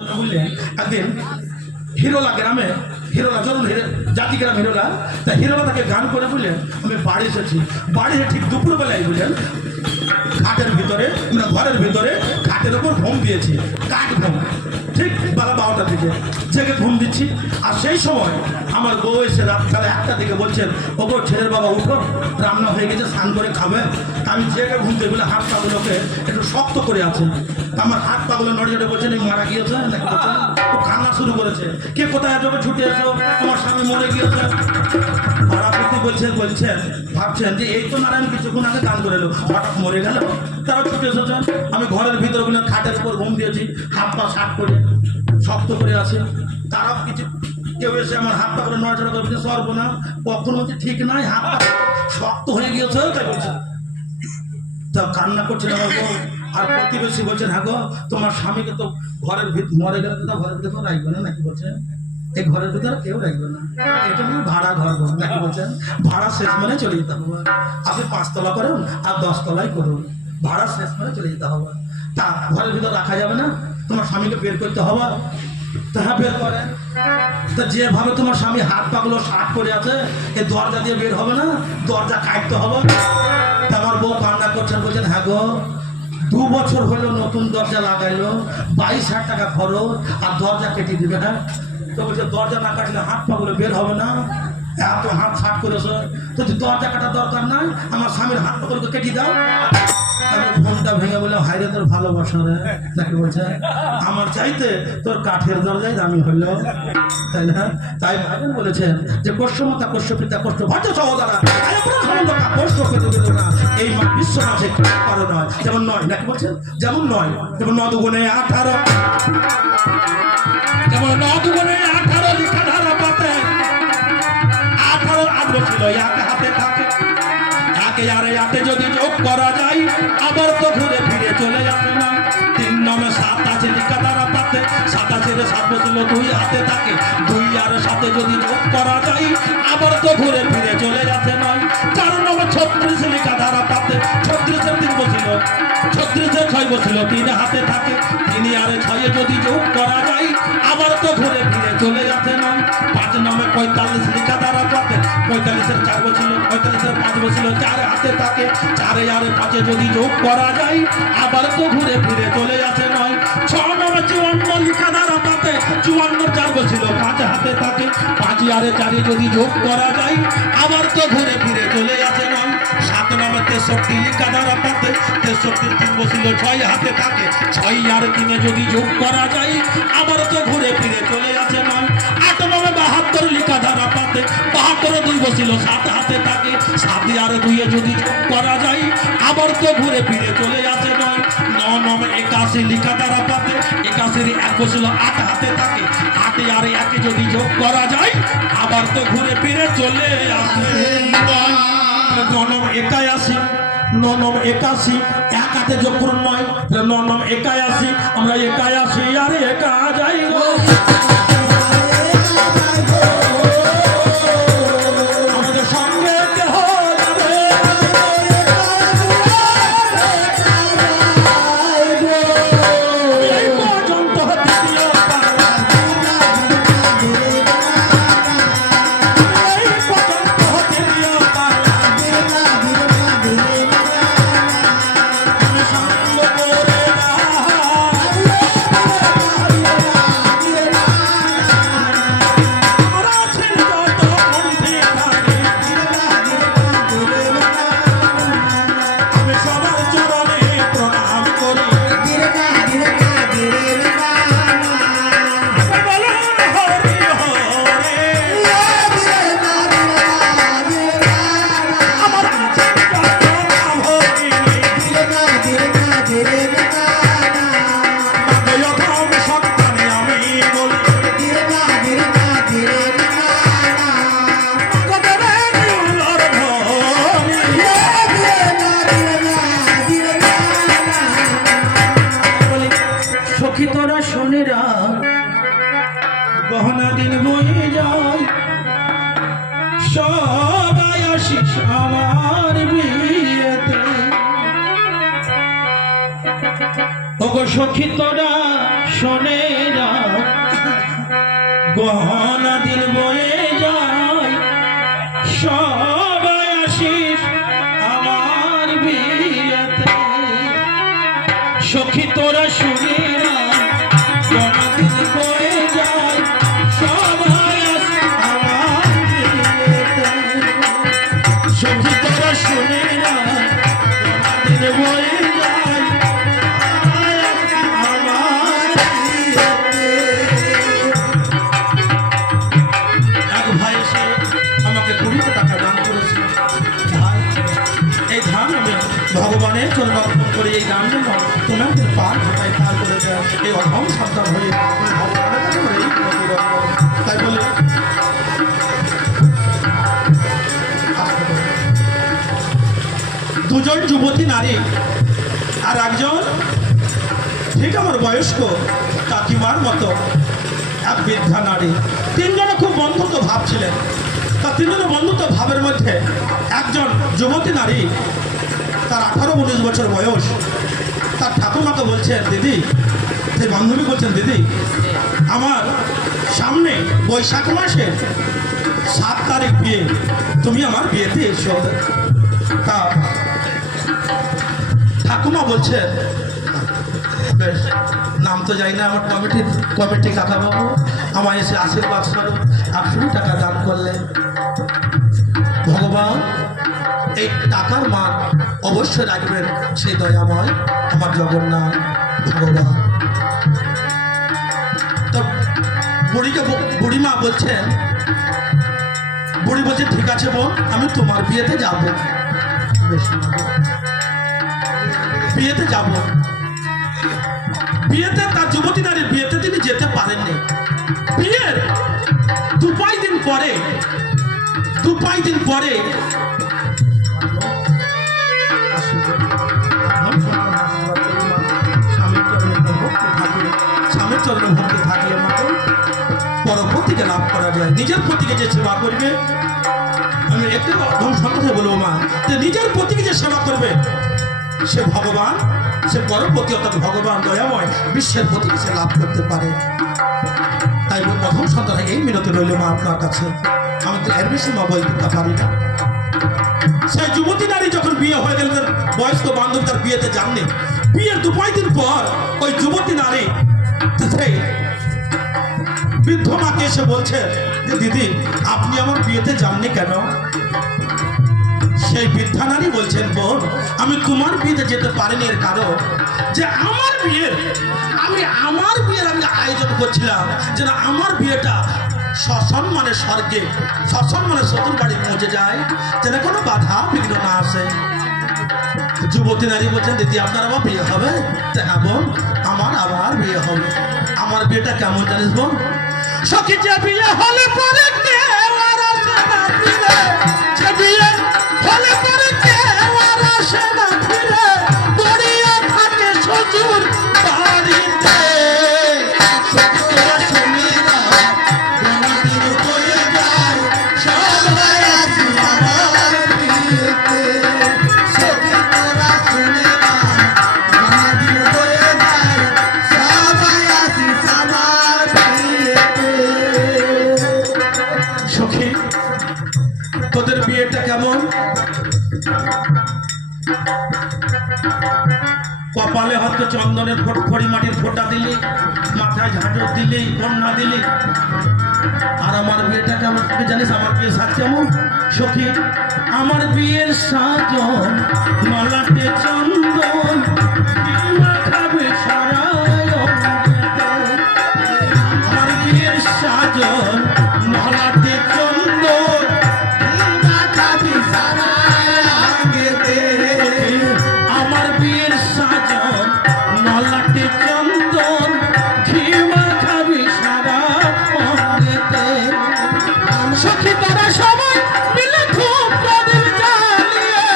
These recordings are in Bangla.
বুঝলেন একদিন হিরোলা গ্রামে হিরোলা চলুন জাতি গ্রাম হিরোলা তা হিরোলা তাকে গান করে বুঝলেন আমি বাড়ি এসেছি বাড়ি ঠিক দুপুরবেলায় বুঝলেন খাটের ভিতরে মানে ঘরের ভিতরে খাটের ওপর ঘুম দিয়েছি কাঠ ঘুম ঠিক বেলা 12টার দিকে জেগে ঘুম দিচ্ছি আর সেই সময় আমার বউ এসে রাতবেলা 1টার দিকে বলছেন ওগো ছেলের বাবা উঠো রান্না হয়ে গেছে স্নান করে খাবে আমি জেগে ঘুম দিয়ে বলে হাত পাগুলোকে একটু শক্ত করে আছে আমার হাত পাগুলো নড়িয়ে বলছেন এই মারা গিয়েছে নাকি ও কান্না শুরু করেছে কে কোথায় এসবে ছুটে এসো আমার স্বামী মরে গিয়েছে পাড়াপতি বলছেন ভাবছেন যে এই তো নারায়ণ কিছুক্ষণ আগে গান করে এলো হঠাৎ মরে গেল তারা ছুটে এসেছেন আমি ঘরের ভিতরে খাটের উপর ঘুম দিয়েছি হাত পা শাক করে শক্ত করে আছে তারাও কিছু কেউ এসে আমার হাত পা করে নড়াচড়া করে বলছে সর্বনা কখন বলছে ঠিক নাই হাত পা শক্ত হয়ে গিয়েছে তাই বলছে তা কান্না করছেন আমার বউ আর প্রতিবেশী বলছেন হ্যাঁ গো তোমার স্বামীকে তো ঘরের মরে গেলে তো ঘরের ভিতরে রাখবে না নাকি বলছেন এই ঘরের ভিতরে কেউ রাখবে না এটা মানে ভাড়া ঘর নাকি বলছেন ভাড়া শেষ মানে চলে যেতে হবে আপনি 5 তলা করুন আর 10 তলায় করুন ভাড়া শেষ মানে চলে যেতে হবে তা ঘরের ভিতরে রাখা যাবে না তোমার স্বামীকে বের করতে হবে তা হ্যাঁ বের করে তা যেভাবে তোমার স্বামী হাত পাগুলো শার্ট করে আছে এই দরজা দিয়ে বের হবে না দরজা কাটতে হবে তা আমার বউ কান্না করছেন বলছেন হ্যাঁ গো 2 বছর হলো নতুন দরজা লাগাইলো 22,000 টাকা খরচ আর দরজা কেটে দিবে হ্যাঁ তো বলছে দরজা না কাটলে হাত পাগুলো বের হবে না এত হাত শার্ট করেছো তো দরজা কাটার দরকার নাই আমার স্বামীর হাত পাগুলো কেটে দাও আমি ফোনটা ভেঙে বললাম হাইরে তোর ভালোবাসা রে নাকি বলছে আমার চাইতে তোর কাঠের দরজায় দামি হলো তাই না তাই ভাবেন বলেছেন যে কষ্টমতা কষ্ট পিতা কষ্ট ভাজ্য সহদারা কষ্ট পেতে দিল না এই বিশ্ব মাসে পারো নয় যেমন নয় নাকি বলছেন যেমন নয় যেমন 9 দুগুণে 18 যেমন 9 দুগুণে 18 লিখা ধারা পাতে 18 আগ্রহ ছিল এক হাতে থাকে একে আরে হাতে যদি যোগ করা যায় আবার তো ঘুরে ফিরে চলে আসে না 3 নামে 7 আছে লিখা ধারা পাতে 27 7 বছর 2 হাতে থাকে 2 আর 7 যদি যোগ করা যায় আবার তো ঘুরে ফিরে চলে আসে না 4 নামে 36 লিখা ধারা পাতে 36 এর 3 বছর 36 এর 6 বছর 3 হাতে থাকে 3 আর 6 যদি যোগ করা যায় আবার তো ঘুরে ফিরে চলে আসে না 5 নামে 45 লিখা ধারা পাতে 45 এর 4 বছর 45 এর 5 বছর 4 হাতে থাকে 4 আর 5 যদি যোগ করা যায় আবার তো ঘুরে ফিরে চলে আসে নয় 6 নামে 54 লিখা ধারা পাতে 54 4 বছর 5 হাতে থাকে 5 আর 4 যদি যোগ করা যায় আবার তো ঘুরে ফিরে চলে আসে নয় 7 নামে 63 লিখা ধারা পাতে 63 3 বছর 6 হাতে থাকে 6 আর 3 যদি যোগ করা যায় আবার তো ঘুরে ফিরে চলে আসে নয় 8 নামে 72 লিখা ধারা পাতে 72 2 বছর 7 হাতে থাকে 7 আর 2 যদি যোগ করা যায় আবার তো ঘুরে ফিরে চলে আসে নয় 9 নামে 81 লিখা ধারা পাতে 81 1 বছর 8 হাতে থাকে 8 আর 1 যদি যোগ করা যায় আবার তো ঘুরে ফিরে চলে আসে 9 নামে 81 9 নামে 81 এক হাতে যোগ করুন নয় 9 নামে 81 আমরা 81 আর 1 যাই গো গহনা দিন বয়ে যায় সবাই আসিস আমার বিয়েতে ওগো সখী তোরা শোনে না গহনা দিন বয়ে যায় সবাই আসিস আমার বিয়েতে সখী তোরা শুনে না গহনা দিন বয়ে যায় সবাই আসিস আমার বিয়েতে সখী তোরা শুনে না গহনা দিন বয়ে যায় আমার বিয়েতে। এক ভাই এসে আমাকে 20 টাকা দান করেছে। ভাই এই ধান আমি ভগবানের জন্য অর্পণ করি, এই দান যেন তোমার পার ঘটায় পার করে দেয় এই অধম সন্তান হয়ে তুমি ভগবানের কাছে করে এই প্রতিরোধ করো। তাই বলে দুজন যুবতী নারী আর একজন ঠিক আমার বয়স্ক কাকিমার মতো এক বৃদ্ধা নারী, তিনজনে খুব বন্ধুত্ব ভাব ছিলেন। তা তিনজনের বন্ধুত্ব ভাবের মধ্যে একজন যুবতী নারী, তার 18-19 বছর বয়স, তার ঠাকুমাকে বলছেন দিদি, সেই বান্ধবী বলছেন দিদি আমার সামনে বৈশাখ মাসে 7 তারিখ বিয়ে, তুমি আমার বিয়েতে এসো। তা ঠাকুমা বলছে বেশ, নাম তো যাই না, আমার কমিটি কাকাবাবু আমায় এসে আশীর্বাদ করো, 100 টাকা দান করলে ভগবান এই টাকার মান অবশ্যই রাখবেন সেই দয়াময় আমার জগন্নাথ ভগবান। তো বুড়িমা বলছেন, বুড়ি বলছে ঠিক আছে বোন, আমি তোমার বিয়েতে যাব। বেশ, বিয়েতে যাব। বিয়েতে তার যুবতী নারীর বিয়েতে তিনি যেতে পারেননি। বিয়ের 2-5 দিন পরে স্বামীর চরণে ভক্তি থাকলে মতো পরপতিকে লাভ করা যায়। নিজের পতিকে যে সেবা করবে, আমি একটু সংকটে বলবো মা, যে নিজের পতিকে যে সেবা করবে সে ভগবান, সে পরপতি অর্থাৎ ভগবান দয়াময় বিশ্বের পতিকে সে লাভ করতে পারে। তাই প্রথম সন্তান এই মিনতি রইল মা আপনার কাছে, আমি তো এর বেশি মা বই দিতে পারি না। সেই যুবতী নারী যখন বিয়ে হয়ে গেল, তার বয়স্ক বান্ধব তার বিয়েতে যাননি। বিয়ের 2-5 দিন পর ওই যুবতী নারী বৃদ্ধ মাকে এসে বলছে যে দিদি আপনি আমার বিয়েতে যাননি কেন? সেই বৃদ্ধা নারী বলছেন বোন, আমি তোমার বিয়েতে যেতে পারিনি এর কারণ যে আমার বিয়ের আমি আয়োজন করছিলাম যেন আমার বিয়েটা সসম্মানে স্বর্গে, সসম্মানে শ্বশুর বাড়ি পৌঁছে যায়, যেন কোনো বাধা বিঘ্ন না আসে। যুবতী নারী বলছেন দিদি আপনার আবার বিয়ে হবে? হ্যাঁ বোন, আমার আবার বিয়ে হবে। আমার বিয়েটা কেমন জানিস বোন? সখী যে বিয়ে হলে পরে কেউ আর আসে না ফিরে, যে বিয়ে হলে পরে কেউ আর আসে না ফিরে, পড়িয়া থাকে শ্বশুর বাড়িতে। তোদের বিয়েটা কেমন? কপালে হয়তো চন্দনের খড়ি মাটির ফোঁটা দিলি, মাথায় ঝাঁটর দিলি, কন্যা দিলি। আর আমার বিয়েটা কেমন তুই জানিস? আমার বিয়ের সাজ কেমন সখী? আমার বিয়ের সাজন মালাতে চন্দন, মাখাবে সারায় আমার বিয়ের সাজন মালাতে চন্দন, আমার বিয়ের সাজন নলাটে চন্দন, ঘি মাখাবি সারা অঙ্গেতে। সখী তারা সবাই মিলে খুব প্রদীপ জ্বালিয়ে,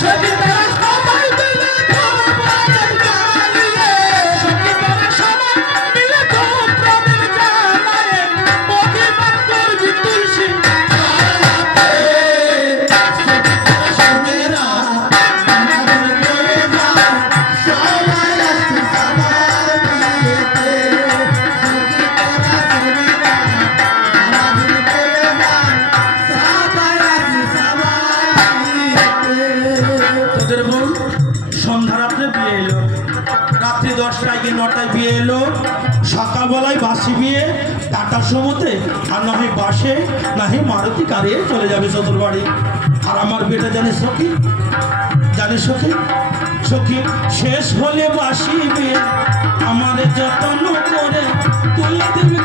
সখী তারা সবাই মিলে খুব সন্ধ্যাবেলায় বাসি বিয়ে টাটার সময়তে, আর না হয় বাসে না হয় মারুতি কারে চলে যাবে শ্বশুর বাড়ি। আর আমার বেটা জানিস সখী, জানিস সখী, সখী শেষ হলে বাসি বিয়ে আমার যত্ন করে তুলে দেবে